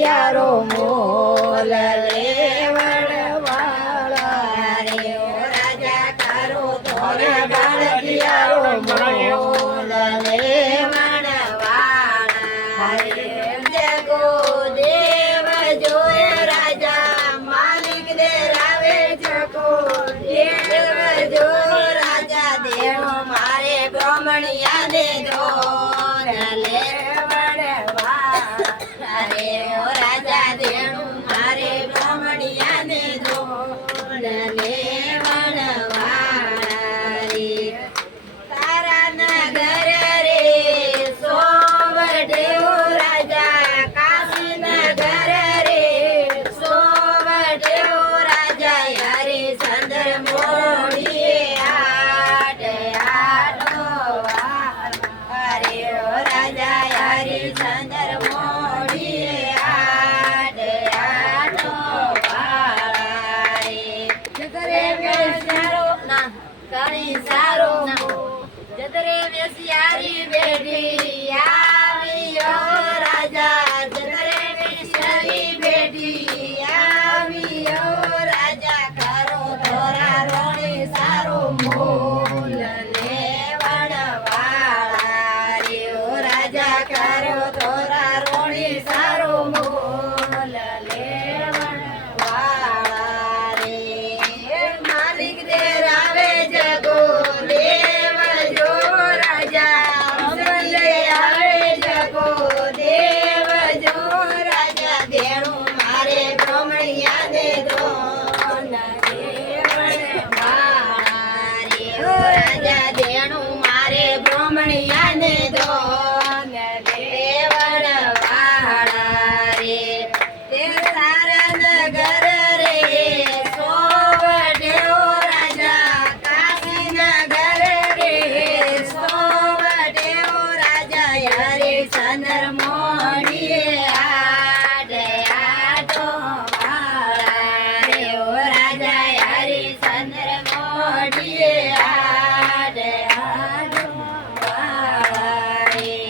ઘડિયાળો mall લેવડવાળા રે ઓ રાજા કરો ધોરા બાળ ઘડિયાળો મોલ લેવડવાળા રે જગો દેવ જોય રાજા માલિક દે રાવે જગો દેવ જો રાજા દેવ મારે બ્રાહ્મણિયા દે દો મારે બ્રાહ્મણિયા ને ધોળ લેવડવાળા રે તારા નગર રે સોવડે ઓ રાજા કાશી નગર રે સોવડે ઓ રાજા હરિશ્ચંદ્ર મોડીએ આટ આટો રે ઓ રાજા હરિશ્ચંદ્ર મોડીએ સારો જતરે વેસિયારી બેઠી આવ્યો રાજા જતરે વેસિયારી બેઠી આવ્યો રાજા કરો ધોરા રોણી સારો મોલ લેવડવાળા રે ઓ રાજા કરો ધોરા રોણી સારો મોલ લેવડવાળા રે માલિક દે રાવે જગો લેવજો રાજા સંજય આવે જગો દેવજો રાજા દેણું મારે બ્રાહ્મણિયા દે દો લેવડવાળા રે ઓ રાજા દેણું મારે બ્રાહ્મણિયા ને દો લેવડવાળા રે તે સારા નગર રે સોવડે ઓ રાજા કાશી નગર રે સોવડે ઓ રાજા હરિશ્ચંદ્ર મોડીએ આટ આટો વાળા રે ઓ રાજા હરિશ્ચંદ્ર મોડીએ આટ આટો વાળા રે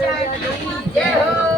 રાજા કી જય હો